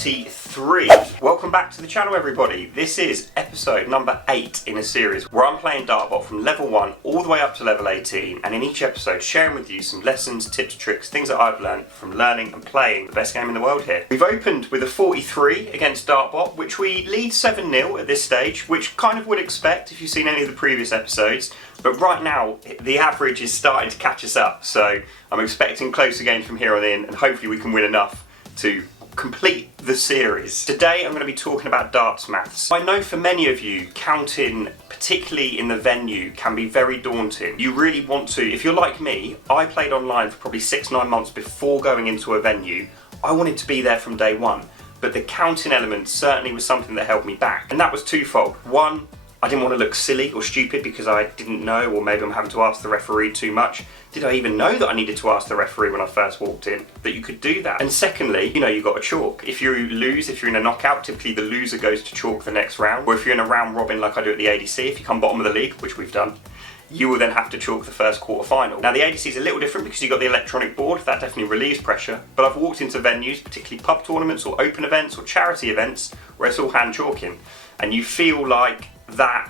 43. Welcome back to the channel, everybody. This is episode number 8 in a series where I'm playing Dartbot from level 1 all the way up to level 18, and in each episode sharing with you some lessons, tips, tricks, things that I've learned from learning and playing the best game in the world here. We've opened with a 43 against Dartbot, which we lead 7-0 at this stage, which kind of would expect if you've seen any of the previous episodes. But right now, the average is starting to catch us up, so I'm expecting closer games from here on in, and hopefully we can win enough to complete the series. Today I'm going to be talking about darts maths. I know for many of you, counting, particularly in the venue, can be very daunting. You really want to, if you're like me, I played online for probably 6-9 months before going into a venue. I wanted to be there from day one, but the counting element certainly was something that held me back. And that was twofold. One, I didn't want to look silly or stupid because I didn't know, or maybe I'm having to ask the referee too much. Did I even know that I needed to ask the referee when I first walked in that you could do that? And secondly, you know, you've got a chalk. If you lose, if you're in a knockout, typically the loser goes to chalk the next round. Or if you're in a round robin like I do at the ADC, if you come bottom of the league, which we've done, you will then have to chalk the first quarter final. Now the ADC is a little different because you've got the electronic board, that definitely relieves pressure, but I've walked into venues, particularly pub tournaments or open events or charity events, where it's all hand chalking, and you feel like that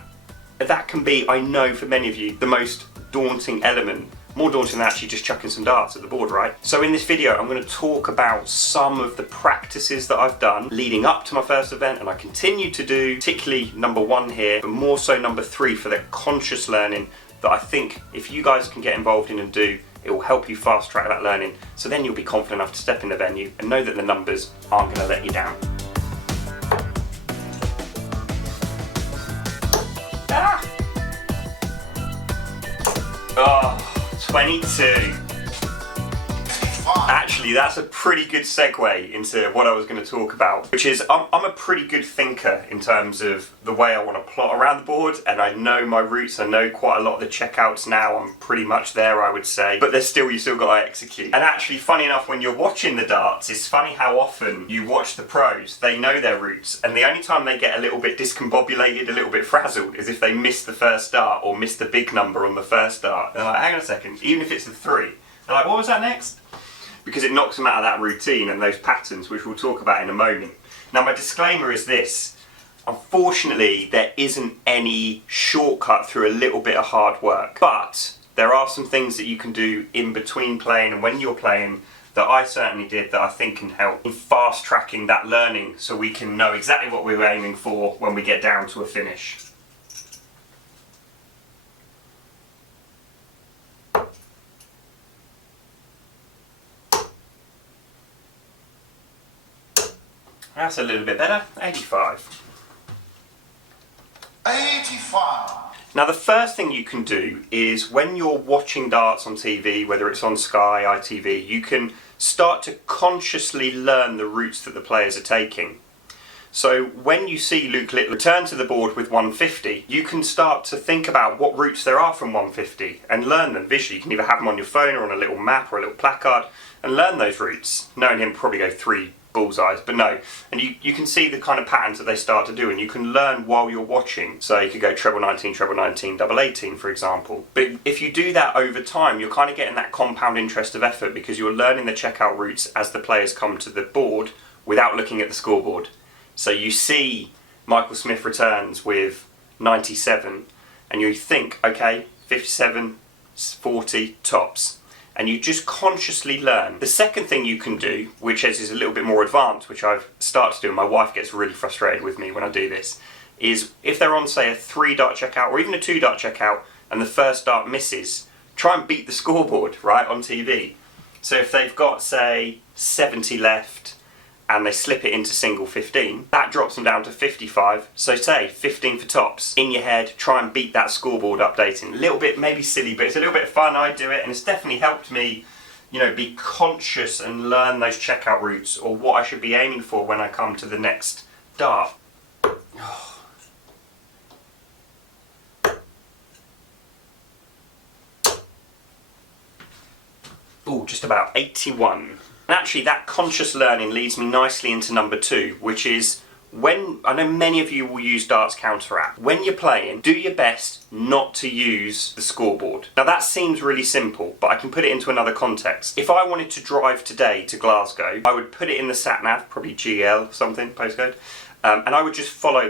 can be, I know for many of you, the most daunting element. More daunting than actually just chucking some darts at the board, right? So in this video, I'm going to talk about some of the practices that I've done leading up to my first event, and I continue to do, particularly number 1 here, but more so number 3 for that conscious learning that I think if you guys can get involved in and do, it will help you fast track that learning, so then you'll be confident enough to step in the venue and know that the numbers aren't going to let you down. Ah! Oh, 22. Actually, that's a pretty good segue into what I was going to talk about, which is I'm a pretty good thinker in terms of the way I want to plot around the board, and I know my routes. I know quite a lot of the checkouts now. I'm pretty much there, I would say, but you still got to execute. And actually, funny enough, when you're watching the darts, it's funny how often you watch the pros. They know their routes, and the only time they get a little bit discombobulated, a little bit frazzled, is if they miss the first dart or miss the big number on the first dart. They're like, hang on a second, even if it's the 3, they're like, what was that next? Because it knocks them out of that routine and those patterns, which we'll talk about in a moment. Now, my disclaimer is this. Unfortunately, there isn't any shortcut through a little bit of hard work, but there are some things that you can do in between playing and when you're playing that I certainly did that I think can help in fast tracking that learning so we can know exactly what we're aiming for when we get down to a finish. That's a little bit better, 85. 85. Now the first thing you can do is when you're watching darts on TV, whether it's on Sky, ITV, you can start to consciously learn the routes that the players are taking. So when you see Luke Litt return to the board with 150, you can start to think about what routes there are from 150 and learn them visually. You can either have them on your phone or on a little map or a little placard and learn those routes. Knowing him probably go 3 bullseyes, but no. And you can see the kind of patterns that they start to do, and you can learn while you're watching. So you could go treble 19, treble 19, double 18, for example. But if you do that over time, you're kind of getting that compound interest of effort because you're learning the checkout routes as the players come to the board without looking at the scoreboard. So you see Michael Smith returns with 97, and you think, okay, 57, 40, tops. And you just consciously learn. The second thing you can do, which is a little bit more advanced, which I've started to do, and my wife gets really frustrated with me when I do this, is if they're on, say, a 3 dart checkout or even a 2 dart checkout and the first dart misses, try and beat the scoreboard, right, on TV. So if they've got, say, 70 left and they slip it into single 15, that drops them down to 55, so say 15 for tops. In your head, try and beat that scoreboard updating. A little bit, maybe silly, but it's a little bit fun. I do it, and it's definitely helped me, you know, be conscious and learn those checkout routes or what I should be aiming for when I come to the next dart. Ooh, just about 81. And actually that conscious learning leads me nicely into number 2, which is I know many of you will use Darts Counter app. When you're playing, do your best not to use the scoreboard. Now that seems really simple, but I can put it into another context. If I wanted to drive today to Glasgow, I would put it in the SatNav, probably GL something, postcode, and I would just follow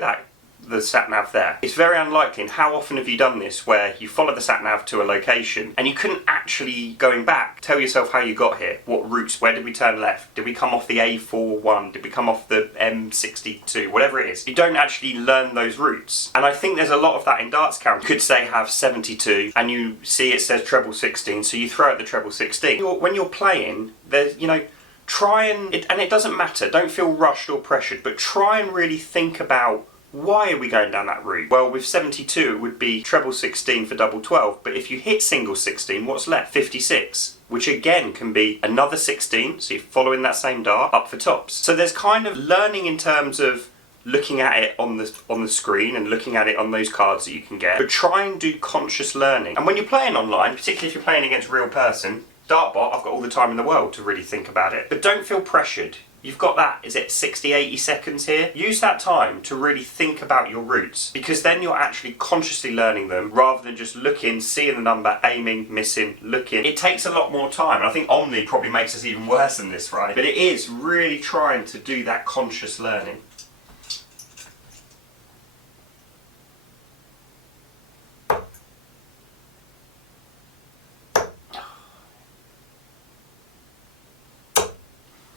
the SatNav there. It's very unlikely, and how often have you done this, where you follow the SatNav to a location and you couldn't actually, going back, tell yourself how you got here, what routes, where did we turn left, did we come off the A41, did we come off the M62, whatever it is. You don't actually learn those routes. And I think there's a lot of that in Darts Counter. You could say have 72 and you see it says treble 16, so you throw out the treble 16. When you're playing, there's, you know, try and it doesn't matter, don't feel rushed or pressured, but try and really think about, why are we going down that route? Well, with 72 it would be treble 16 for double 12, but if you hit single 16, what's left? 56, which again can be another 16, so you're following that same dart up for tops. So there's kind of learning in terms of looking at it on the screen and looking at it on those cards that you can get, but try and do conscious learning. And when you're playing online, particularly if you're playing against a real person, Dartbot, I've got all the time in the world to really think about it, but don't feel pressured. You've got that, is it 60, 80 seconds here? Use that time to really think about your routes, because then you're actually consciously learning them rather than just looking, seeing the number, aiming, missing, looking. It takes a lot more time, and I think Omni probably makes us even worse than this, right? But it is really trying to do that conscious learning.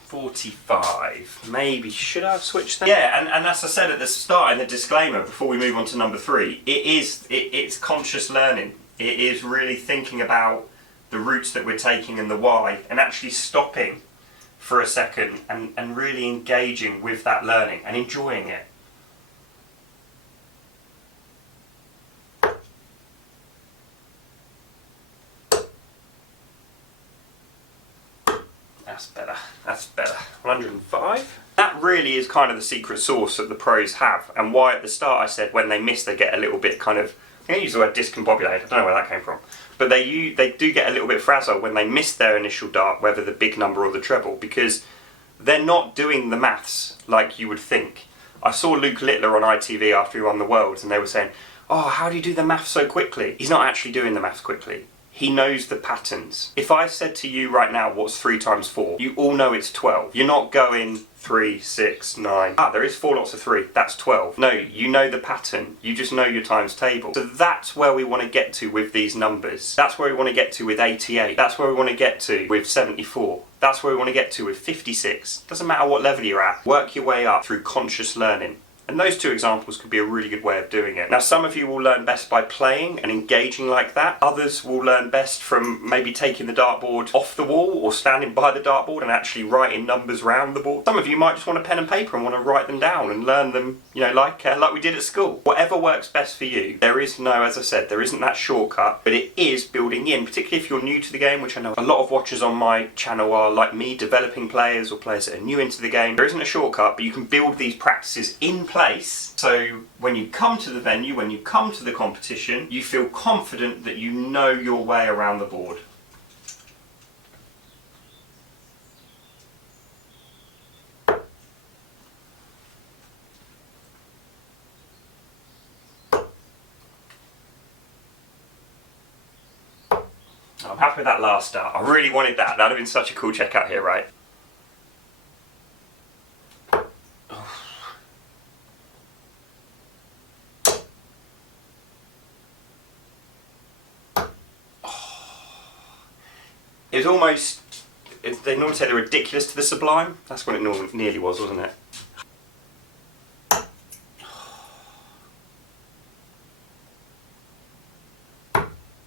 .45. Maybe should I have switched that? Yeah, and as I said at the start in the disclaimer before we move on to number 3, it's conscious learning. It is really thinking about the routes that we're taking and the why, and actually stopping for a second and really engaging with that learning and enjoying it. That's better, that's better. 105. That really is kind of the secret sauce that the pros have, and why at the start I said when they miss they get a little bit kind of, I'm going to use the word discombobulated, I don't know where that came from, but they do get a little bit frazzled when they miss their initial dart, whether the big number or the treble, because they're not doing the maths like you would think. I saw Luke Littler on ITV after he won the Worlds, and they were saying, oh, how do you do the maths so quickly? He's not actually doing the maths quickly. He knows the patterns. If I said to you right now, what's 3 times 4? You all know it's 12. You're not going 3, 6, 9. Ah, there is 4 lots of 3. That's 12. No, you know the pattern. You just know your times table. So that's where we want to get to with these numbers. That's where we want to get to with 88. That's where we want to get to with 74. That's where we want to get to with 56. Doesn't matter what level you're at. Work your way up through conscious learning. And those two examples could be a really good way of doing it. Now, some of you will learn best by playing and engaging like that. Others will learn best from maybe taking the dartboard off the wall or standing by the dartboard and actually writing numbers around the board. Some of you might just want a pen and paper and want to write them down and learn them, you know, like we did at school. Whatever works best for you. There is no, as I said, there isn't that shortcut, but it is building in, particularly if you're new to the game, which I know a lot of watchers on my channel are like me, developing players or players that are new into the game. There isn't a shortcut, but you can build these practices in place, so when you come to the venue, when you come to the competition, you feel confident that you know your way around the board. I'm happy with that last start. I really wanted that. That would have been such a cool checkout here, right? It was almost, they normally say they're ridiculous to the sublime. That's what it nearly was, wasn't it?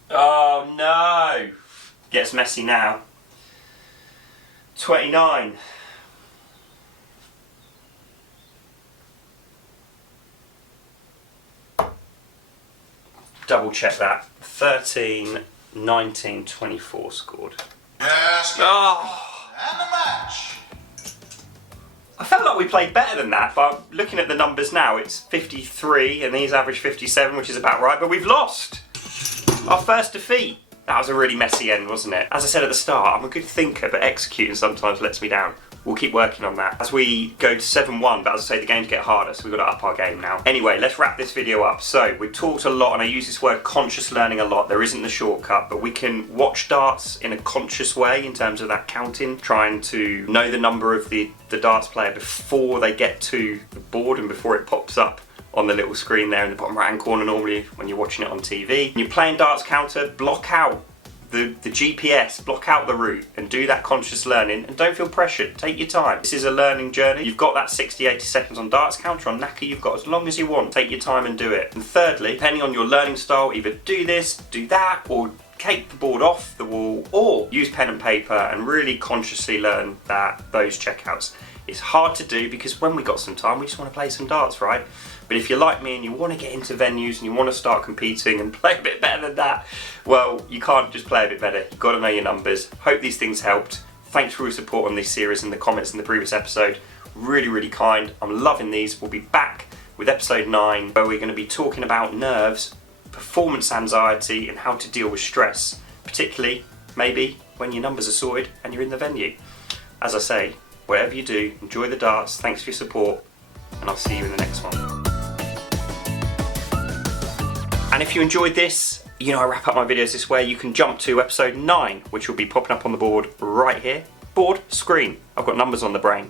Oh no! Gets messy now. 29. Double check that. 13, 19, 24 scored. Yes, Oh. and the match. I felt like we played better than that, but looking at the numbers now, it's 53 and these average 57, which is about right, but we've lost our first defeat. That was a really messy end, wasn't it? As I said at the start, I'm a good thinker, but executing sometimes lets me down. we'll keep working on that as we go to 7-1, but as I say, the games get harder, so we've got to up our game now. Anyway, let's wrap this video up. So we've talked a lot, and I use this word conscious learning a lot. There isn't the shortcut, but we can watch darts in a conscious way in terms of that counting, trying to know the number of the darts player before they get to the board and before it pops up on the little screen there in the bottom right hand corner normally when you're watching it on TV. When you're playing darts counter, block out the GPS, block out the route and do that conscious learning, and don't feel pressured. Take your time. This is a learning journey. You've got that 60-80 seconds on darts counter. On Knacker you've got as long as you want. Take your time and do it. And thirdly, depending on your learning style, either do this, do that, or take the board off the wall, or use pen and paper and really consciously learn those checkouts. It's hard to do because when we got some time we just want to play some darts, right? But if you're like me and you want to get into venues and you want to start competing and play a bit better than that, well, you can't just play a bit better. You've got to know your numbers. Hope these things helped. Thanks for your support on this series and the comments in the previous episode. Really, really kind. I'm loving these. We'll be back with episode 9 where we're going to be talking about nerves, performance anxiety and how to deal with stress, particularly maybe when your numbers are sorted and you're in the venue. As I say, whatever you do, enjoy the darts. Thanks for your support, and I'll see you in the next one. And if you enjoyed this, you know I wrap up my videos this way, you can jump to episode 9, which will be popping up on the board right here. Board, screen. I've got numbers on the brain.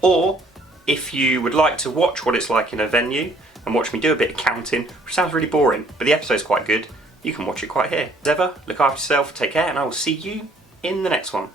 Or if you would like to watch what it's like in a venue and watch me do a bit of counting, which sounds really boring, but the episode's quite good, you can watch it quite here. As ever, look after yourself, take care, and I will see you in the next one.